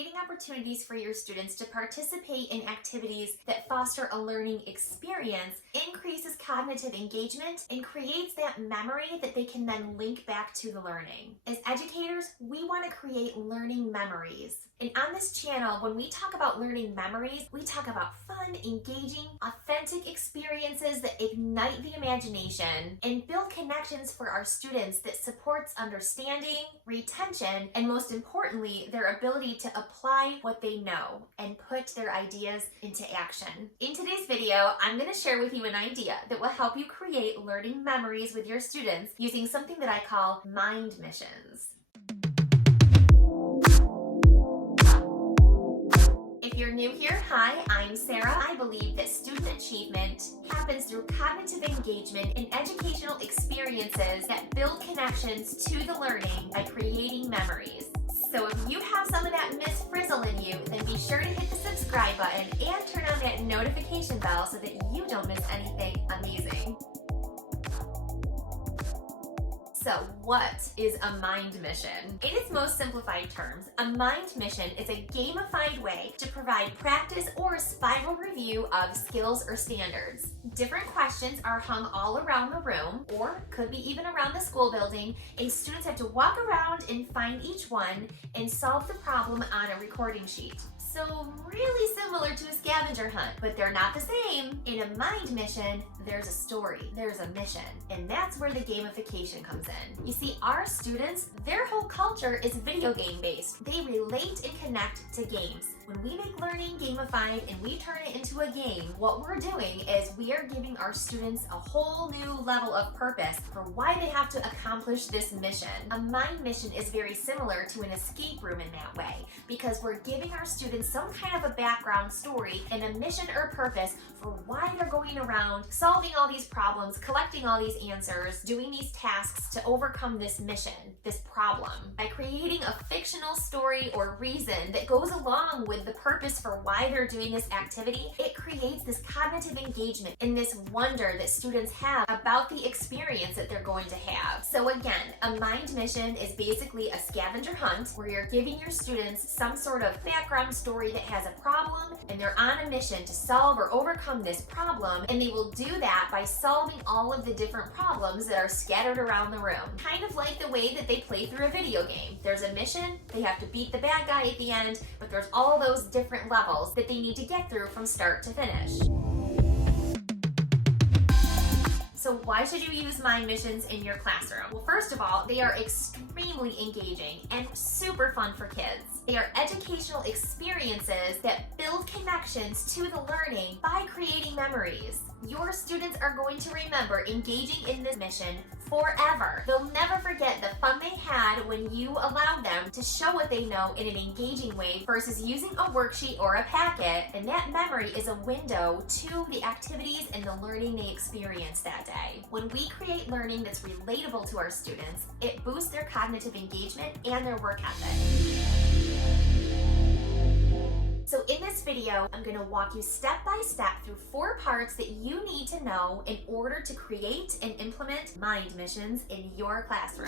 creating opportunities for your students to participate in activities that foster a learning experience increases cognitive engagement and creates that memory that they can then link back to the learning. As educators, we want to create learning memories. And on this channel, when we talk about learning memories, we talk about fun, engaging, authentic experiences that ignite the imagination and build connections for our students that supports understanding, retention, and most importantly, their ability to apply what they know and put their ideas into action. In today's video, I'm going to share with you an idea that will help you create learning memories with your students using something that I call mind missions. If you're new here, hi, I'm Sara. I believe that student achievement happens through cognitive engagement and educational experiences that build connections to the learning by creating memories. So if you have some of that Miss Frizzle in you, then be sure to hit the subscribe button and turn on that notification bell so that you don't miss anything amazing. So what is a mind mission? In its most simplified terms, a mind mission is a gamified way to provide practice or spiral review of skills or standards. Different questions are hung all around the room, or could be even around the school building, and students have to walk around and find each one and solve the problem on a recording sheet. So really similar to a scavenger hunt, but they're not the same. In a mind mission, there's a story, there's a mission, and that's where the gamification comes in. You see, our students, their whole culture is video game based. They relate and connect to games. When we make learning gamified and we turn it into a game, what we're doing is we are giving our students a whole new level of purpose for why they have to accomplish this mission. A mind mission is very similar to an escape room in that way, because we're giving our students some kind of a background story and a mission or purpose for why they're going around solving all these problems, collecting all these answers, doing these tasks to overcome this mission, this problem. By creating a fictional story or reason that goes along with the purpose for why they're doing this activity, it creates this cognitive engagement and this wonder that students have about the experience that they're going to have. So again, a mind mission is basically a scavenger hunt where you're giving your students some sort of background story that has a problem, and they're on a mission to solve or overcome this problem, and they will do that by solving all of the different problems that are scattered around the room. Kind of like the way that they play through a video game. There's a mission, they have to beat the bad guy at the end, but there's all those different levels that they need to get through from start to finish. So why should you use mind missions in your classroom? Well, first of all, they are extremely engaging and super fun for kids. They are educational experiences that build connections to the learning by creating memories. Your students are going to remember engaging in this mission forever. They'll never forget the fun they had when you allowed them to show what they know in an engaging way versus using a worksheet or a packet, and that memory is a window to the activities and the learning they experienced that day. When we create learning that's relatable to our students, it boosts their cognitive engagement and their work ethic. So in this video, I'm going to walk you step by step through 4 parts that you need to know in order to create and implement mind missions in your classroom.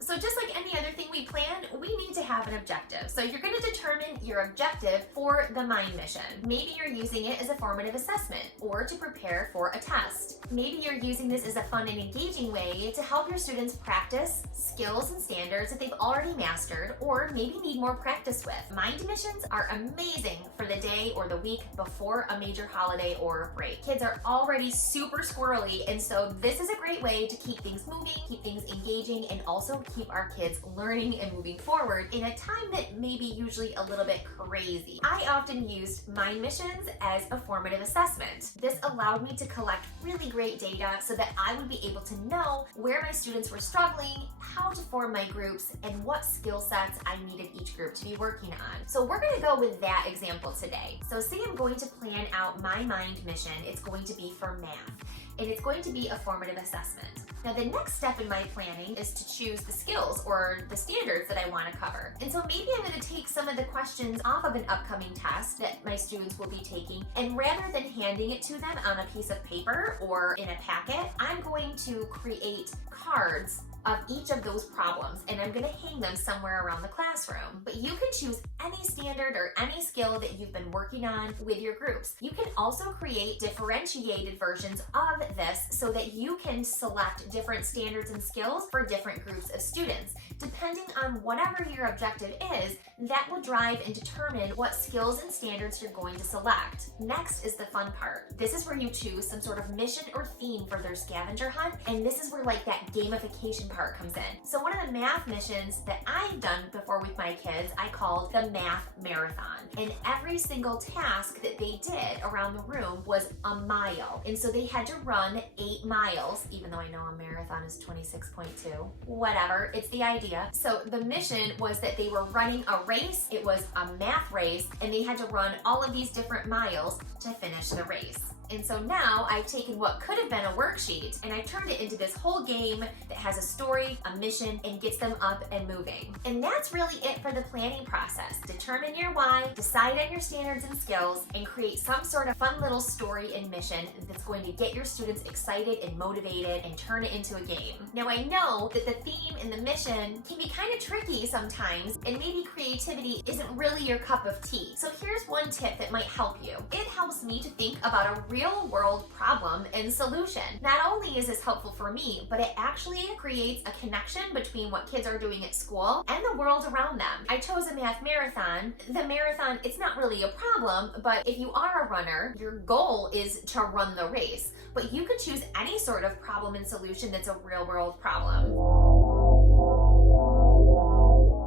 So just like any other thing we plan, we need to have an objective. So you're going to determine your objective for the mind mission. Maybe you're using it as a formative assessment or to prepare for a test. Maybe you're using this as a fun and engaging way to help your students practice skills and standards that they've already mastered or maybe need more practice with. Mind missions are amazing for the day or the week before a major holiday or break. Kids are already super squirrely, and so this is a great way to keep things moving, keep things engaging, and also keep our kids learning and moving forward in a time that may be usually a little bit crazy. I often used mind missions as a formative assessment. This allowed me to collect really great data so that I would be able to know where my students were struggling, how to form my groups, and what skill sets I needed each group to be working on. So we're going to go with that example today. So say I'm going to plan out my mind mission. It's going to be for math, and it's going to be a formative assessment. Now the next step in my planning is to choose the skills or the standards that I want to cover. And so maybe I'm going to take some of the questions off of an upcoming test that my students will be taking, and rather than handing it to them on a piece of paper or in a packet, I'm going to create cards of each of those problems, and I'm gonna hang them somewhere around the classroom. But you can choose any standard or any skill that you've been working on with your groups. You can also create differentiated versions of this so that you can select different standards and skills for different groups of students. Depending on whatever your objective is, that will drive and determine what skills and standards you're going to select. Next is the fun part. This is where you choose some sort of mission or theme for their scavenger hunt, and this is where like that gamification part comes in. So one of the math missions that I've done before with my kids, I called the math marathon. And every single task that they did around the room was a mile. And so they had to run 8 miles, even though I know a marathon is 26.2. Whatever, it's the idea. So the mission was that they were running a race. It was a math race, and they had to run all of these different miles to finish the race. And so now I've taken what could have been a worksheet and I've turned it into this whole game that has a story, a mission, and gets them up and moving. And that's really it for the planning process. Determine your why, decide on your standards and skills, and create some sort of fun little story and mission that's going to get your students excited and motivated and turn it into a game. Now I know that the theme and the mission can be kind of tricky sometimes, and maybe creativity isn't really your cup of tea. So here's one tip that might help you. It helps me to think about a real-world problem and solution. Not only is this helpful for me, but it actually creates a connection between what kids are doing at school and the world around them. I chose a math marathon. The marathon, it's not really a problem, but if you are a runner, your goal is to run the race. But you could choose any sort of problem and solution that's a real-world problem.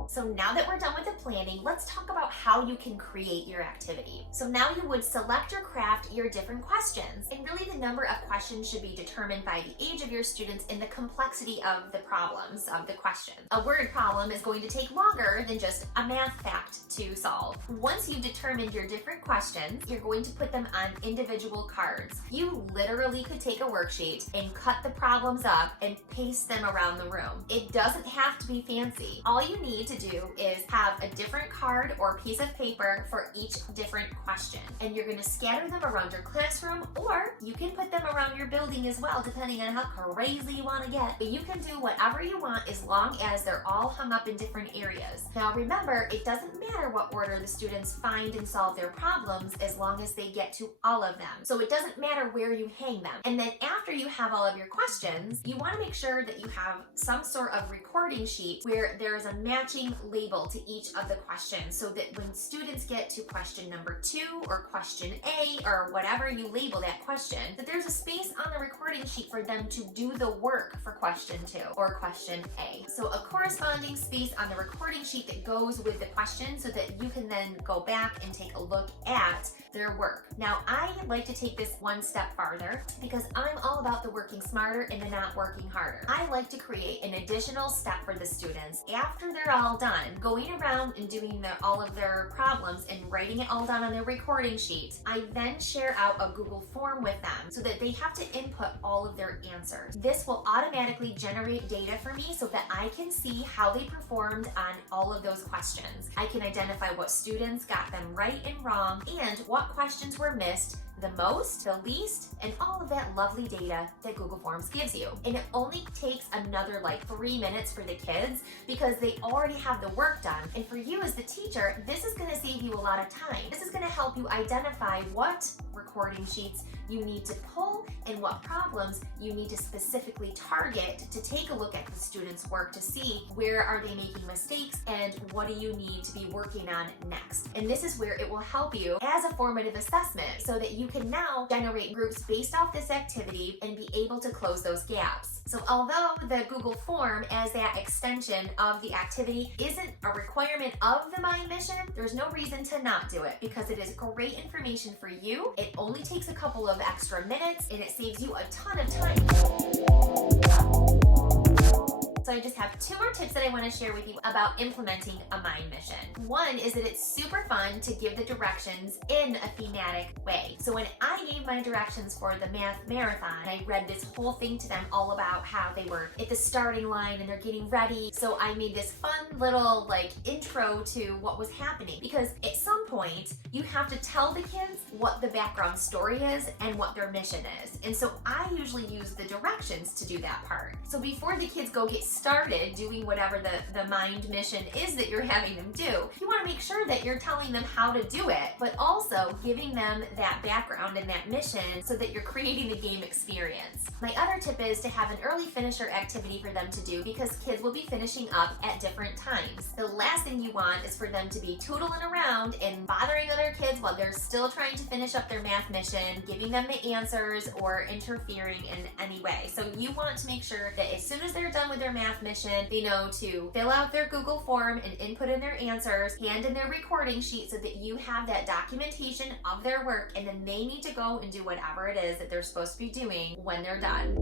So now that we're done with the planning, let's talk about how you can create your activity. So now you would select or craft your different questions. And really the number of questions should be determined by the age of your students and the complexity of the problems of the question. A word problem is going to take longer than just a math fact to solve. Once you've determined your different questions, you're going to put them on individual cards. You literally could take a worksheet and cut the problems up and paste them around the room. It doesn't have to be fancy. All you need to do is have a different card or piece of paper for each different question. And you're going to scatter them around your classroom, or you can put them around your building as well, depending on how crazy you want to get. But you can do whatever you want as long as they're all hung up in different areas. Now remember, it doesn't matter what order the students find and solve their problems as long as they get to all of them. So it doesn't matter where you hang them. And then after you have all of your questions, you want to make sure that you have some sort of recording sheet where there is a matching label to each of the questions, so that when students get to question number 2 or question A or whatever you label that question, that there's a space on the recording sheet for them to do the work for question 2 or question A. So a corresponding space on the recording sheet that goes with the question so that you can then go back and take a look at their work. Now I like to take this one step farther because I'm all about the working smarter and the not working harder. I like to create an additional step for the students after they're all done, going around and doing all of their problems and writing it all down on their recording sheet. I then share out a Google form with them so that they have to input all of their answers. This will automatically generate data for me so that I can see how they performed on all of those questions. I can identify what students got them right and wrong and what questions were missed the most, the least, and all of that lovely data that Google Forms gives you. And it only takes another like 3 minutes for the kids because they already have the work done. And for you as the teacher, this is going to save you a lot of time. This is going to help you identify what recording sheets you need to pull and what problems you need to specifically target to take a look at the students' work to see where are they making mistakes and what do you need to be working on next. And this is where it will help you as a formative assessment so that you can now generate groups based off this activity and be able to close those gaps. So although the Google form as that extension of the activity isn't a requirement of the Mind Mission, there's no reason to not do it because it is great information for you. It only takes a couple of extra minutes and it saves you a ton of time. So I just have 2 more tips that I want to share with you about implementing a Mind Mission. One is that it's super fun to give the directions in a thematic way. So when I gave my directions for the math marathon, I read this whole thing to them all about how they were at the starting line and they're getting ready. So I made this fun little like intro to what was happening because at some point you have to tell the kids what the background story is and what their mission is. And so I usually use the directions to do that part. So before the kids go get started doing whatever the mind mission is that you're having them do, you want to make sure that you're telling them how to do it, but also giving them that background and that mission so that you're creating the game experience. My other tip is to have an early finisher activity for them to do because kids will be finishing up at different times. The last thing you want is for them to be tootling around and bothering other kids while they're still trying to finish up their math mission, giving them the answers, or interfering in any way. So you want to make sure that as soon as they're done with their math mission, they know to fill out their Google form and input in their answers, hand in their recording sheet so that you have that documentation of their work, and then they need to go and do whatever it is that they're supposed to be doing when they're done.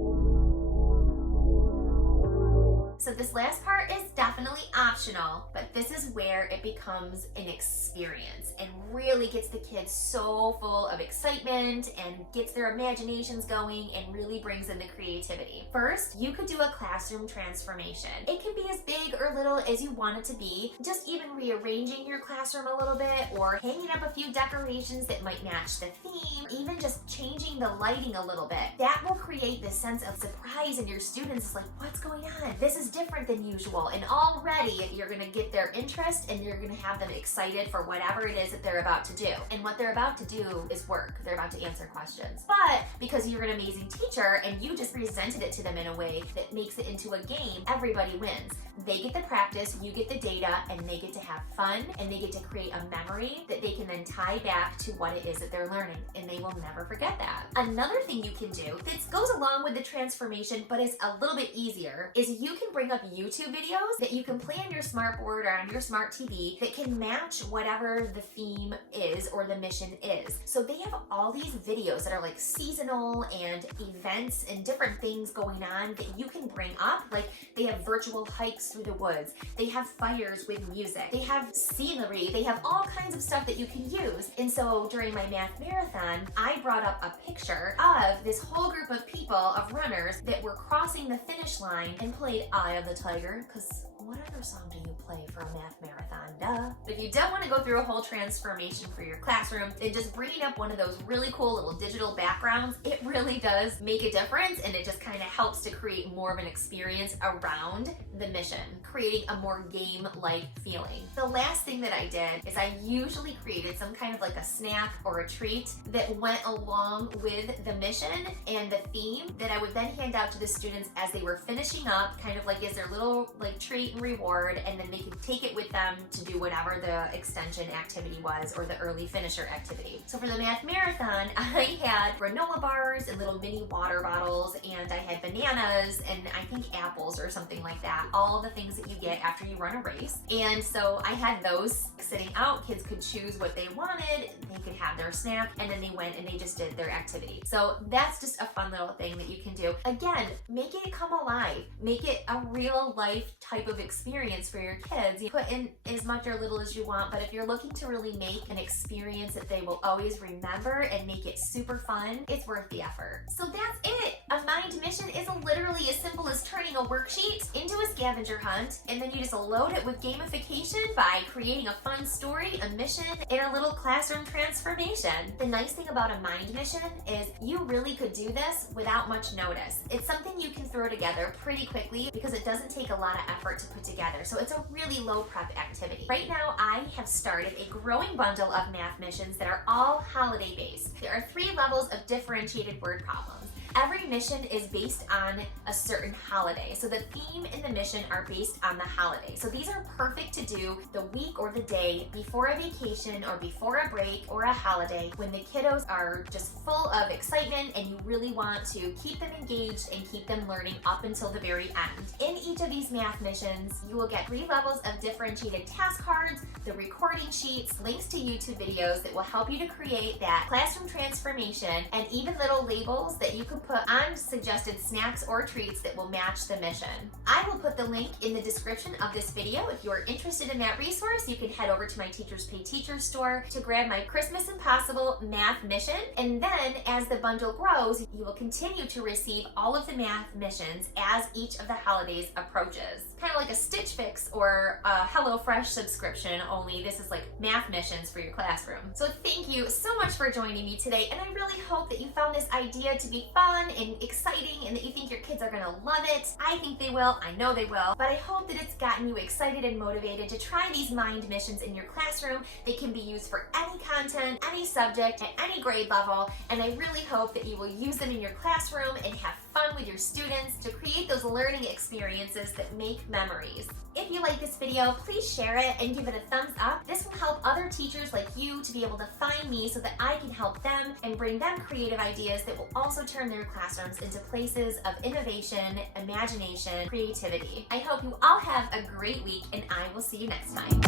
So this last part is definitely optional, but this is where it becomes an experience and really gets the kids so full of excitement and gets their imaginations going and really brings in the creativity. First, you could do a classroom transformation. It can be as big or little as you want it to be, just even rearranging your classroom a little bit or hanging up a few decorations that might match the theme, even just changing the lighting a little bit. That will create this sense of surprise in your students. It's like, what's going on? This is different than usual, and already you're going to get their interest and you're going to have them excited for whatever it is that they're about to do. And what they're about to do is work. They're about to answer questions. But because you're an amazing teacher and you just presented it to them in a way that makes it into a game, everybody wins. They get the practice, you get the data, and they get to have fun, and they get to create a memory that they can then tie back to what it is that they're learning, and they will never forget that. Another thing you can do that goes along with the transformation but is a little bit easier is you can bring up YouTube videos that you can play on your smart board or on your smart TV that can match whatever the theme is or the mission is. So they have all these videos that are like seasonal and events and different things going on that you can bring up. Like they have virtual hikes through the woods, they have fires with music, they have scenery, they have all kinds of stuff that you can use. And so during my math marathon, I brought up a picture of this whole group of people, of runners, that were crossing the finish line and played Eye of the Tiger, because what other song do you play for a math marathon? Duh. But if you don't want to go through a whole transformation for your classroom, then just bringing up one of those really cool little digital backgrounds, it really does make a difference, and it just kind of helps to create more of an experience around the mission, creating a more game-like feeling. The last thing that I did is I usually created some kind of like a snack or a treat that went along with the mission and the theme that I would then hand out to the students as they were finishing up, kind of like as their little like treat and reward, and then they could take it with them to do whatever the extension activity was or the early finisher activity. So for the math marathon, I had granola bars and little mini water bottles, and I had bananas and I think apples or something like that, all the things that you get after you run a race. And so I had those sitting out. Kids could choose what they wanted, they could have their snack, and then they went and they just did their activity. So that's just a fun little thing that you can do. Again, make it come alive, make it a real life type of experience for your kids. You put in as much or little as you want, but if you're looking to really make an experience that they will always remember and make it super fun, it's worth the effort. So that's it. A mind mission is literally as simple as turning a worksheet into a scavenger hunt, and then you just load it with gamification by creating a fun story, a mission, and a little classroom transformation. The nice thing about a mind mission is you really could do this without much notice. It's something you can throw together pretty quickly because it doesn't take a lot of effort to put together. So it's a really low prep activity. Right now, I have started a growing bundle of math missions that are all holiday based. There are 3 levels of differentiated word problems. Every mission is based on a certain holiday. So the theme and the mission are based on the holiday. So these are perfect to do the week or the day before a vacation or before a break or a holiday when the kiddos are just full of excitement and you really want to keep them engaged and keep them learning up until the very end. In each of these math missions, you will get 3 levels of differentiated task cards, the recording sheets, links to YouTube videos that will help you to create that classroom transformation, and even little labels that you can put on suggested snacks or treats that will match the mission. I will put the link in the description of this video. If you are interested in that resource, you can head over to my Teachers Pay Teachers store to grab my Christmas Impossible math mission. And then as the bundle grows, you will continue to receive all of the math missions as each of the holidays approaches. Kind of like a Stitch Fix or a HelloFresh subscription, only this is like math missions for your classroom. So thank you so much for joining me today, and I really hope that you found this idea to be fun fun and exciting and that you think your kids are gonna love it. I think they will, I know they will, but I hope that it's gotten you excited and motivated to try these mind missions in your classroom. They can be used for any content, any subject, at any grade level, and I really hope that you will use them in your classroom and have fun with your students to create those learning experiences that make memories. If you like this video, please share it and give it a thumbs up. This will help other teachers like you to be able to find me so that I can help them and bring them creative ideas that will also turn their classrooms into places of innovation, imagination, creativity. I hope you all have a great week, and I will see you next time.